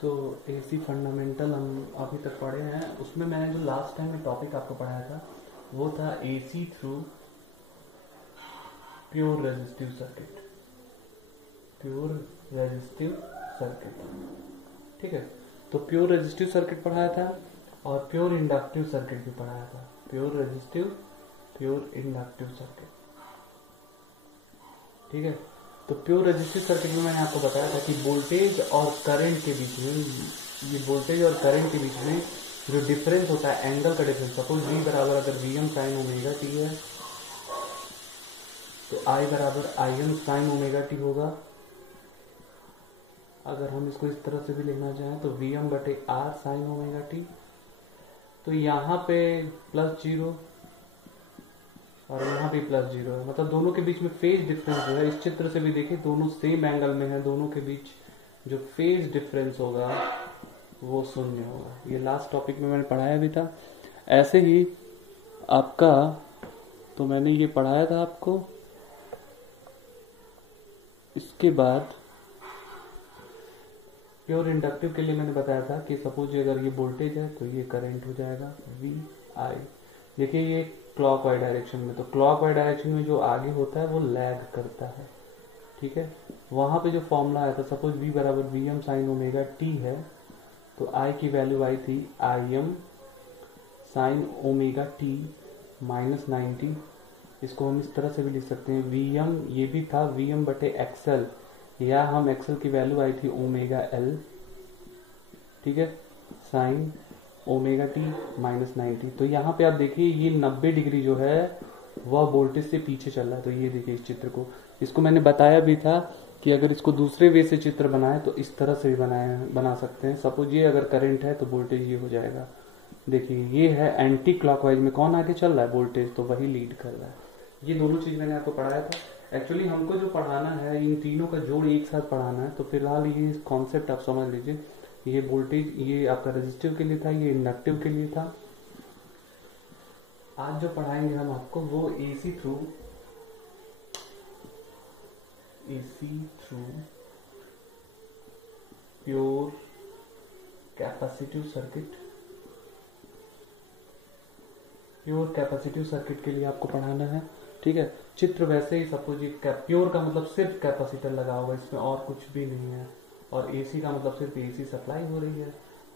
तो AC fundamental हम अभी तक पढ़े हैं। उसमें मैंने जो लास्ट टाइम में टॉपिक आपको पढ़ाया था वो था AC through pure resistive circuit. Pure resistive circuit, ठीक है। तो प्योर रेजिस्टिव सर्किट पढ़ाया था और प्योर इंडक्टिव सर्किट भी पढ़ाया था। Pure resistive, pure inductive circuit, ठीक है। तो प्योर रेजिस्टिव सर्किट में मैंने आपको बताया था कि वोल्टेज और करंट के बीच में, ये वोल्टेज और करंट के बीच में जो डिफरेंस होता है, एंगल का डिफरेंस, सपोज V बराबर अगर Vm साइन ओमेगा टी है तो I बराबर Im साइन ओमेगा टी होगा। अगर हम इसको इस तरह से भी लिखना चाहें तो Vm बटे R साइन ओमेगा टी। तो यहाँ पे प्लस जीरो और यहाँ भी प्लस जीरो है, मतलब दोनों के बीच में फेज डिफरेंस जो है, इस चित्र से भी देखिए दोनों सेम एंगल में है, दोनों के बीच जो फेज डिफरेंस होगा वो शून्य होगा। ये लास्ट टॉपिक में मैंने पढ़ाया भी था। ऐसे ही आपका, तो मैंने ये पढ़ाया था आपको। इसके बाद प्योर इंडक्टिव के लिए मैंने बताया था कि सपोज अगर ये वोल्टेज है तो ये करंट हो जाएगा वी आई। देखिए ये क्लॉकवाइज डायरेक्शन में, तो क्लॉकवाइज डायरेक्शन में जो आगे होता है वो लैग करता है, ठीक है। वहां पे जो फॉर्मूला आया था, सपोज V बराबर Vm साइन ओमेगा टी है, तो I की वैल्यू आई थी Im sign omega T minus 90। इसको हम इस तरह से भी लिख सकते हैं, Vm ये भी था Vm बटे एक्सएल, या हम एक्सएल की वैल्यू आई थी ओमेगा एल, ठीक है, साइन ओमेगा टी माइनस 90। तो यहाँ पे आप देखिए ये 90 डिग्री जो है वह वोल्टेज से पीछे चल रहा है। तो ये देखिए इस चित्र को, इसको मैंने बताया भी था कि अगर इसको दूसरे वे से चित्र बनाए तो इस तरह से भी बना सकते हैं। सपोज ये अगर करंट है तो वोल्टेज ये हो जाएगा। देखिए ये है एंटी क्लॉकवाइज में, कौन आगे चल रहा है? वोल्टेज, तो वही लीड कर रहा है। ये दोनों चीज मैंने आपको पढ़ाया था। एक्चुअली हमको जो पढ़ाना है इन तीनों का जोड़ एक साथ पढ़ाना है। तो फिलहाल ये कॉन्सेप्ट आप समझ लीजिए। ये वोल्टेज ये आपका रेजिस्टिव के लिए था, ये इंडक्टिव के लिए था। आज जो पढ़ाएंगे हम आपको वो AC through pure capacitive circuit. Pure capacitive circuit के लिए आपको पढ़ाना है, ठीक है। चित्र वैसे ही, सपोज प्योर का मतलब सिर्फ कैपेसिटर लगा हुआ है, इसमें और कुछ भी नहीं है। और एसी का मतलब सिर्फ एसी सप्लाई हो रही है।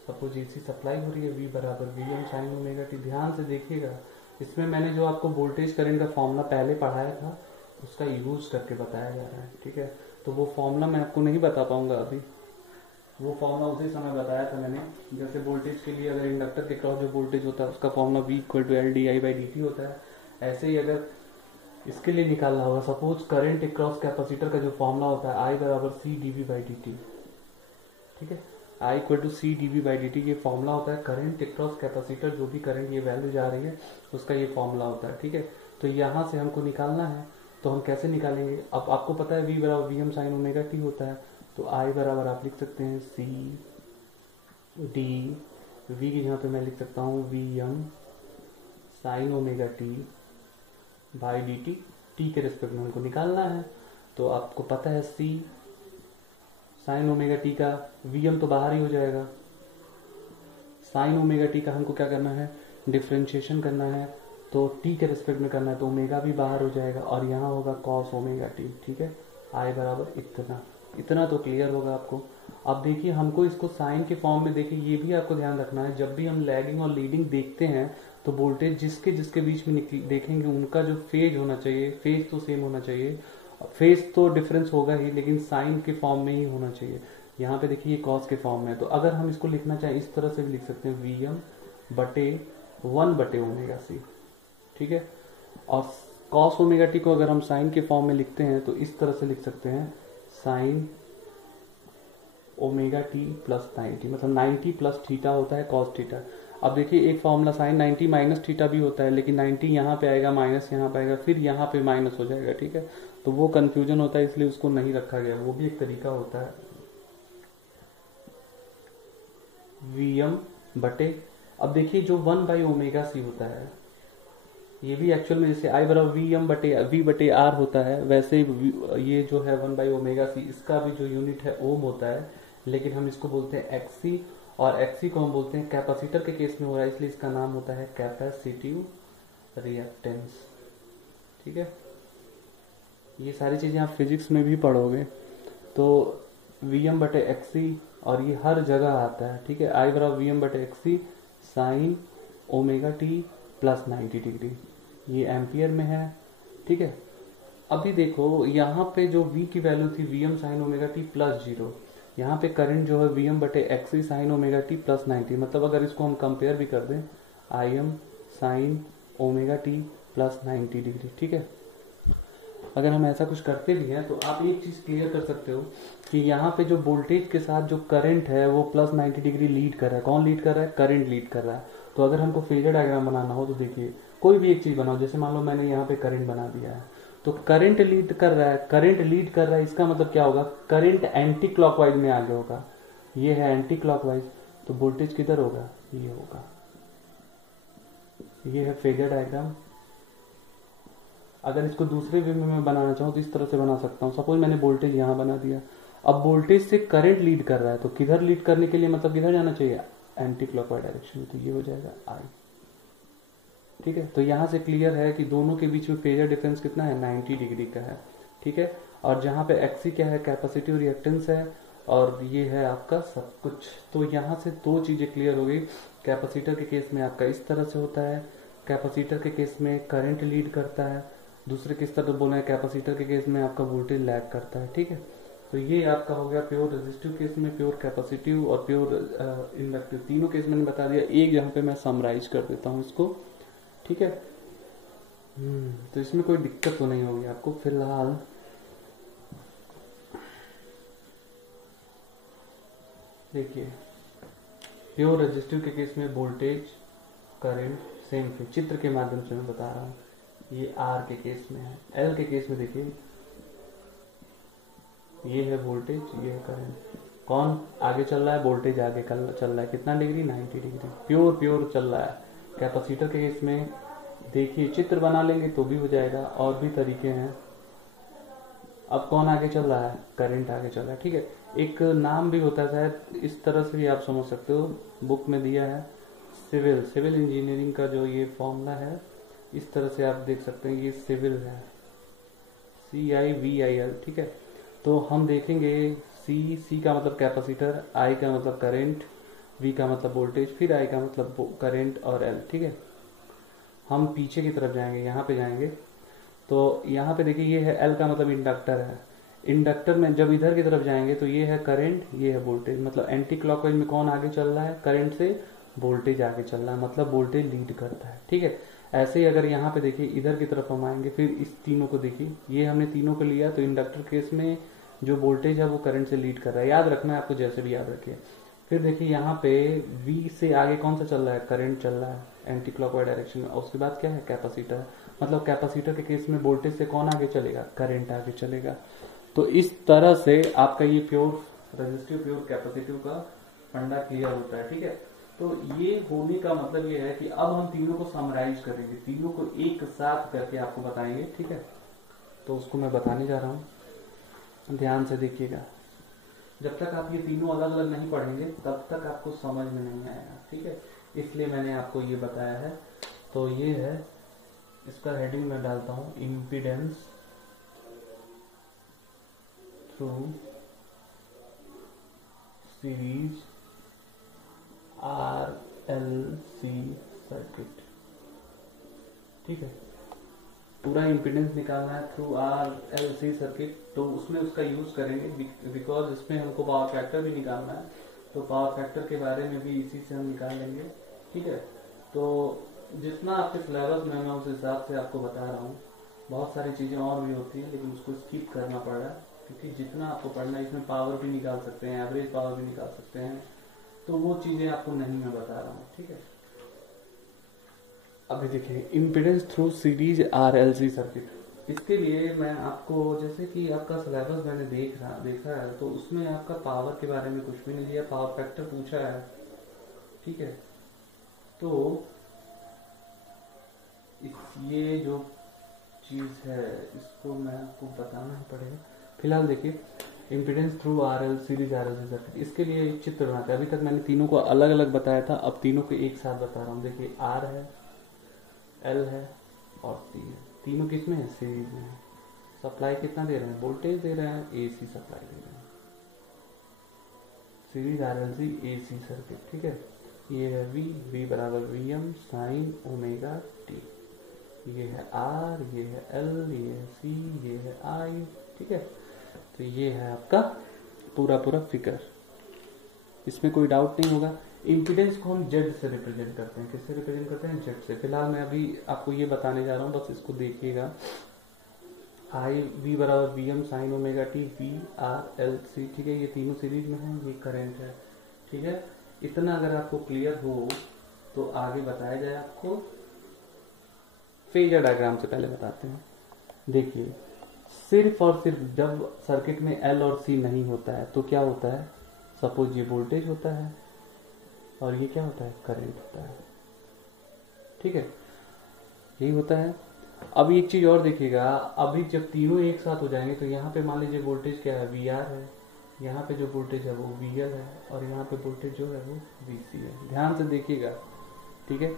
सपोज एसी सप्लाई हो रही है, V बराबर Vm साइन ओमेगा टी। ध्यान से देखिएगा, इसमें मैंने जो आपको वोल्टेज करंट का फॉर्मूला पहले पढ़ाया था उसका यूज करके बताया जा रहा है, ठीक है। तो वो फॉर्मूला मैं आपको नहीं बता पाऊंगा अभी, वो फॉर्मूला उसी समय बताया था मैंने। जैसे वोल्टेज के लिए अगर इंडक्टर के क्रॉस जो वोल्टेज होता है उसका formula V equal to L D I by D T होता है, ऐसे ही अगर इसके लिए निकालना होगा, सपोज करंट क्रॉस कैपेसिटर का जो फॉर्मूला होता है I बराबर C D V by D T, ठीक है। I equal to C D V by D T ये फॉर्मूला होता है। करंट क्रॉस कैपेसिटर जो भी करंट ये वैल्यू जा रही है उसका ये फॉर्मूला होता है, ठीक है। तो यहाँ से हमको निकालना है, तो हम कैसे निकालेंगे? अब आपको पता है V बराबर Vm साइन ओमेगा टी होता है, तो I बराबर आप लिख सकते हैं सी डी वी की जहाँ पे मैं लिख सकता हूँ Vm sine omega T by D T. T के रिस्पेक्ट में हमको निकालना है। तो आपको पता है सी साइन ओमेगा टी का Vm तो बाहर ही हो जाएगा, साइन ओमेगा टी का हमको क्या करना है? डिफ्रेंशिएशन करना है। तो टी के रिस्पेक्ट में करना है, तो ओमेगा भी बाहर हो जाएगा और यहाँ होगा कॉस ओमेगा टी, ठीक है। I बराबर इतना तो क्लियर होगा आपको। अब देखिए हमको इसको साइन के फॉर्म में, देखिए ये भी आपको ध्यान रखना है, जब भी हम लैगिंग और लीडिंग देखते हैं तो वोल्टेज जिसके बीच में देखेंगे उनका जो फेज होना चाहिए, फेज तो सेम होना चाहिए। फेज तो डिफरेंस होगा ही, लेकिन साइन के फॉर्म में ही होना चाहिए। यहाँ पे देखिए ये कॉस के फॉर्म में है, तो अगर हम इसको लिखना चाहें इस तरह से भी लिख सकते हैं Vm बटे 1 बटे ओमेगा सी, ठीक है। और कॉस ओमेगा टी को अगर हम साइन के फॉर्म में लिखते हैं तो इस तरह से लिख सकते हैं साइन ओमेगा टी प्लस 90, मतलब 90 प्लस थीटा होता है कॉस थीटा। अब देखिए एक फॉर्मूला साइन 90 माइनस थीटा भी होता है, लेकिन 90 यहाँ पे आएगा, माइनस यहाँ पे आएगा, फिर यहाँ पे माइनस हो जाएगा, ठीक है। तो वो कंफ्यूजन होता है, इसलिए उसको नहीं रखा गया। वो भी एक तरीका होता है। Vm बटे, अब देखिए जो 1 बाई ओमेगा सी होता है, ये भी एक्चुअल में जैसे I बराबर Vm बटे V बटे R होता है, वैसे ही ये जो है 1 बाई ओमेगा सी, इसका भी जो यूनिट है ओम होता है। लेकिन हम इसको बोलते हैं एक्सी, और एक्सी को हम बोलते हैं कैपेसिटर के केस में हो रहा है, इसलिए इसका नाम होता है कैपेसिटिव रिएक्टेंस। ठीक है, ये सारी चीजें आप फिजिक्स में भी पढ़ोगे। तो Vm बटे एक्सी, और ये हर जगह आता है। ठीक है, आई बराबर Vm बटे X C sine omega T plus 90 degree, ये एम्पियर में है। ठीक है, अभी देखो यहाँ पे जो V की वैल्यू थी Vm sine omega T plus 0, यहाँ पे करंट जो है Vm बटे X C sine omega T plus 90, मतलब अगर इसको हम कंपेयर भी कर दें Im sign omega T plus 90 degree. ठीक है, अगर हम ऐसा कुछ करते भी हैं तो आप एक चीज क्लियर कर सकते हो कि यहाँ पे जो वोल्टेज के साथ जो करंट है वो प्लस 90 डिग्री लीड कर रहा है। कौन लीड कर रहा है? करंट लीड कर रहा है। तो अगर हमको फेजर डायग्राम बनाना हो तो देखिए, कोई भी एक चीज बनाओ, जैसे मान लो मैंने यहाँ पे करंट बना दिया है, तो करंट लीड कर रहा है, करंट लीड कर रहा है, इसका मतलब क्या होगा? करंट एंटी क्लॉकवाइज में आगे होगा, ये है एंटी क्लॉकवाइज, तो वोल्टेज किधर होगा? ये होगा। ये है फेजर डायग्राम। अगर इसको दूसरे वे में मैं बनाना चाहूँ तो इस तरह से बना सकता हूँ। सपोज मैंने वोल्टेज यहाँ बना दिया, अब वोल्टेज से करंट लीड कर रहा है, तो किधर लीड करने के लिए मतलब किधर जाना चाहिए? एंटी क्लॉकवाइज डायरेक्शन में, तो ये हो जाएगा आई। ठीक है, तो यहाँ से क्लियर है कि दोनों के बीच में फेजर डिफरेंस कितना है? 90 डिग्री का है। ठीक है, और जहाँ पे एक्सी क्या है? कैपेसिटिव रिएक्टेंस है, और ये है आपका सब कुछ। तो यहाँ से दो चीजें क्लियर हो गई। कैपेसिटर के केस में आपका इस तरह से होता है, कैपेसिटर के केस में करंट लीड करता है, दूसरे किस तरह बोला है? कैपेसिटर के केस में आपका वोल्टेज लैग करता है। ठीक है, तो ये आपका हो गया प्योर रेजिस्टिव केस में, प्योर कैपेसिटिव और प्योर इंडक्टिव, तीनों केस मैंने बता दिया। एक यहाँ पे मैं समराइज कर देता हूँ इसको। ठीक है, तो इसमें कोई दिक्कत तो नहीं होगी आपको फिलहाल। देखिए, प्योर रेजिस्टिव के केस में वोल्टेज करंट सेम फिर चित्र के माध्यम से मैं बता रहा हूँ। ये आर के केस में है। एल के केस में देखिए, ये है वोल्टेज, ये है करंट। कौन आगे चल रहा है? वोल्टेज आगे चल रहा है, कितना डिग्री? 90 डिग्री, प्योर चल रहा है। कैपेसिटर के केस में देखिए, चित्र बना लेंगे तो भी हो जाएगा, और भी तरीके हैं। अब कौन आगे चल रहा है? करंट आगे चल रहा है। ठीक है, एक नाम भी होता है शायद, इस तरह से भी आप समझ सकते हो, बुक में दिया है, सिविल इंजीनियरिंग का जो ये फॉर्मूला है, इस तरह से आप देख सकते हैं। ये सिविल है, CIVIL। ठीक है, तो हम देखेंगे C का मतलब कैपेसिटर, I का मतलब करंट, V का मतलब वोल्टेज, फिर I का मतलब करंट और L। ठीक है, हम पीछे की तरफ जाएंगे, यहाँ पे जाएंगे, तो यहाँ पे देखिए, ये है L का मतलब इंडक्टर है। इंडक्टर में जब इधर की तरफ जाएंगे तो ये है करंट, ये है वोल्टेज, मतलब एंटी क्लॉकवाइज में कौन आगे चल रहा है? करंट से वोल्टेज आगे चल रहा है, मतलब वोल्टेज लीड करता है। ठीक है, ऐसे ही अगर यहाँ पे देखिए, इधर की तरफ हम आएंगे, फिर इस तीनों को देखिए, ये हमने तीनों को लिया, तो इंडक्टर केस में जो वोल्टेज है वो करंट से लीड कर रहा है, याद रखना है आपको, जैसे भी याद रखिए। फिर देखिए यहाँ पे V से आगे कौन सा चल रहा है? करंट चल रहा है एंटी क्लॉकवाइज डायरेक्शन में, और उसके बाद क्या है? कैपेसिटर, मतलब कैपेसिटर के केस में वोल्टेज से कौन आगे चलेगा? करंट आगे चलेगा। तो इस तरह से आपका ये प्योर रेजिस्टिव, प्योर कैपेसिटिव का फंडा क्लियर होता है। ठीक है, तो ये होने का मतलब ये है कि अब हम तीनों को समराइज करेंगे, तीनों को एक साथ करके आपको बताएंगे। ठीक है, तो उसको मैं बताने जा रहा हूँ, ध्यान से देखिएगा। जब तक आप ये तीनों अलग अलग नहीं पढ़ेंगे तब तक आपको समझ में नहीं आएगा। ठीक है, इसलिए मैंने आपको ये बताया है। तो ये है, इसका हेडिंग मैं डालता हूँ, impedance through series RLC circuit. ठीक है, पूरा इम्पीडेंस निकालना है थ्रू RLC सर्किट, तो उसमें उसका यूज करेंगे, बिकॉज इसमें हमको पावर फैक्टर भी निकालना है, तो पावर फैक्टर के बारे में भी इसी से हम निकाल लेंगे। ठीक है, तो जितना आपके सिलेबस में मैं उस हिसाब से आपको बता रहा हूँ। बहुत सारी चीजें और भी होती हैं, लेकिन उसको स्किप करना पड़ रहा है, क्योंकि जितना आपको पढ़ना है, इसमें पावर भी निकाल सकते हैं, एवरेज पावर भी निकाल सकते हैं, तो वो चीजें आपको नहीं मैं बता रहा हूँ। ठीक है, अभी देखिए, impedance through series RLC circuit, इसके लिए मैं आपको, जैसे कि आपका सिलेबस मैंने देखा है, तो उसमें आपका पावर के बारे में कुछ भी नहीं दिया, पावर फैक्टर पूछा है। ठीक है, तो ये जो चीज है इसको मैं आपको बताना ही पड़ेगा। फिलहाल देखिए, impedance through RL series RLC circuit, इसके लिए एक चित्र बनाते हैं। अभी तक मैंने तीनों को अलग अलग बताया था, अब तीनों को एक साथ बता रहा हूँ। देखिए आर है, एल है और सी है, तीनों किस में है, सीरीज में है। सप्लाई कितना दे रहे हैं, वोल्टेज दे रहे हैं, एसी सप्लाई दे रहे हैं, सीरीज आरएलसी एसी सर्किट, ठीक है। ये है V, V बराबर Vm साइन ओमेगा टी, ये है R, ये है L, ये है C, ये है I, ठीक है। तो ये है आपका पूरा फिगर, इसमें कोई डाउट नहीं होगा। इम्पीडेंस को हम Z से रिप्रेजेंट करते हैं, किससे रिप्रेजेंट करते हैं, Z से। फिलहाल मैं अभी आपको ये बताने जा रहा हूँ, बस इसको देखिएगा। I V बराबर Vm sine omega T, V R L C, ठीक है। ये तीनों सीरीज में है, ये करंट है, ठीक है। इतना अगर आपको क्लियर हो तो आगे बताया जाए आपको। फेजर डायग्राम से पहले बताते हैं। देखिए सिर्फ और सिर्फ जब सर्किट में L और C नहीं होता है तो क्या होता है, सपोज ये वोल्टेज होता है और ये क्या होता है, करंट होता है, ठीक है, यही होता है। अब एक चीज और देखिएगा, अभी जब तीनों एक साथ हो जाएंगे तो यहाँ पे मान लीजिए वोल्टेज क्या है, VR है, यहाँ पे जो वोल्टेज है वो VL है और यहाँ पे वोल्टेज जो है वो VC है। ध्यान से देखिएगा, ठीक है।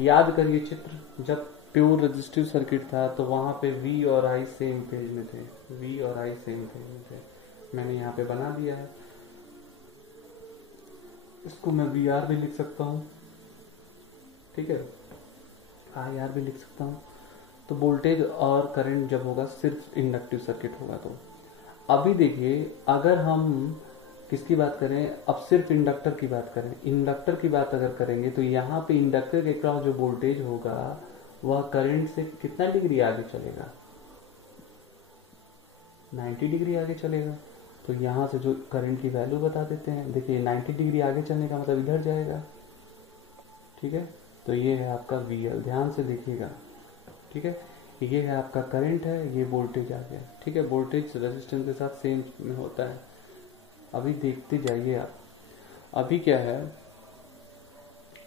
याद करिए चित्र, जब प्योर रेजिस्टिव सर्किट था तो वहां पे V और I सेम फेज में थे, V और I सेम फेज में थे। मैंने यहाँ पे बना दिया है, इसको मैं VR भी लिख सकता हूँ, ठीक है, IR भी लिख सकता हूँ। तो वोल्टेज और करंट जब होगा सिर्फ इंडक्टिव सर्किट होगा। तो अभी देखिए अगर हम किसकी बात करें, अब सिर्फ इंडक्टर की बात करें, इंडक्टर की बात अगर करेंगे तो यहाँ पे इंडक्टर के क्रॉस जो वोल्टेज होगा वह करंट से कितना डिग्री आगे चलेगा, 90 डिग्री आगे चलेगा। तो यहाँ से जो करंट की वैल्यू बता देते हैं, देखिए 90 डिग्री आगे चलने का मतलब इधर जाएगा, ठीक है। तो ये है आपका VL, ध्यान से देखिएगा, ठीक है। ये है आपका करंट है, ये वोल्टेज आ गया, ठीक है। वोल्टेज रेजिस्टेंस के साथ सेम में होता है। अभी देखते जाइए आप, अभी क्या है,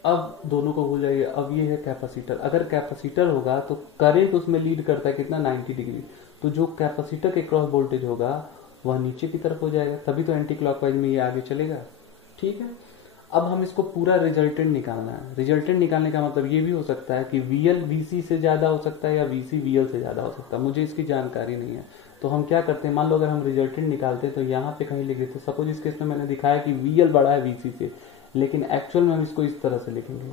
अब दोनों को भूल जाइए। अब ये है कैपेसिटर, अगर कैपेसिटर होगा तो करंट उसमें लीड करता है कितना, 90 डिग्री। तो जो कैपेसिटर के क्रॉस वोल्टेज होगा वह नीचे की तरफ हो जाएगा, तभी तो एंटी क्लॉकवाइज में ये आगे चलेगा, ठीक है। अब हम इसको पूरा रिजल्टेंट निकालना है। रिजल्टेंट निकालने का मतलब ये भी हो सकता है कि VL VC से ज्यादा हो सकता है या VC VL से ज्यादा हो सकता है, मुझे इसकी जानकारी नहीं है। तो हम क्या करते हैं, मान लो अगर हम रिजल्टेंट निकालते हैं तो यहाँ पे कहीं लिख देते, सपोज इस केस में मैंने दिखाया कि VL बड़ा है VC से, लेकिन एक्चुअल में हम इसको इस तरह से लिखेंगे,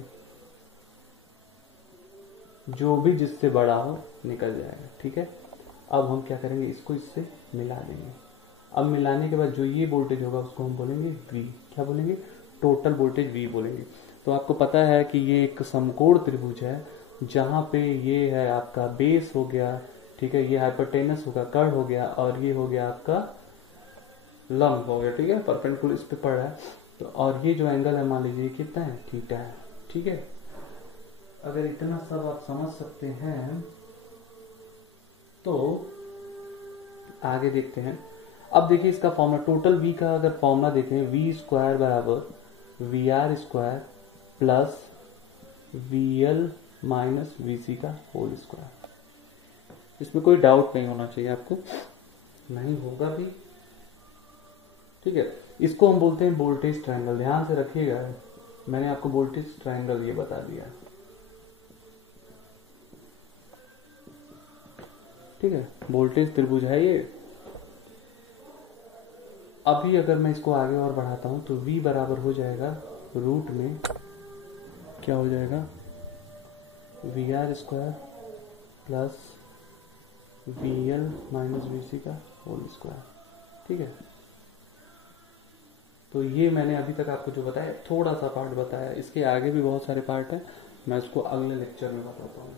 जो भी जिससे बड़ा हो निकल जाएगा, ठीक है। अब हम क्या करेंगे, इसको इससे मिला देंगे। अब मिलाने के बाद जो ये वोल्टेज होगा उसको हम बोलेंगे V, क्या बोलेंगे, टोटल वोल्टेज V बोलेंगे। तो आपको पता है कि ये एक समकोण त्रिभुज है, जहां पे ये है आपका बेस हो गया, ठीक है, ये हाइपोटेनस होगा, कर्ण हो गया, और ये हो गया आपका लंब हो गया, ठीक है, परपेंडिकुलर इस पे पड़ रहा है। तो और ये जो एंगल है मान लीजिए कितना है, थीटा है, ठीक है। अगर इतना सब आप समझ सकते हैं तो आगे देखते हैं। अब देखिए इसका फॉर्मूला, टोटल V का अगर फॉर्मूला देखें, V स्क्वायर बराबर VR square plus VL minus VC का होल स्क्वायर। इसमें कोई डाउट नहीं होना चाहिए आपको, नहीं होगा भी, ठीक है। इसको हम बोलते हैं वोल्टेज ट्रायंगल, ध्यान से रखिएगा, मैंने आपको वोल्टेज ट्रायंगल ये बता दिया, ठीक है, वोल्टेज त्रिभुज है ये। अभी अगर मैं इसको आगे और बढ़ाता हूं तो V बराबर हो जाएगा रूट में क्या हो जाएगा, VR square plus VL minus VC का होल स्क्वायर, ठीक है। तो ये मैंने अभी तक आपको जो बताया, थोड़ा सा पार्ट बताया, इसके आगे भी बहुत सारे पार्ट हैं, मैं इसको अगले लेक्चर में बताता हूँ।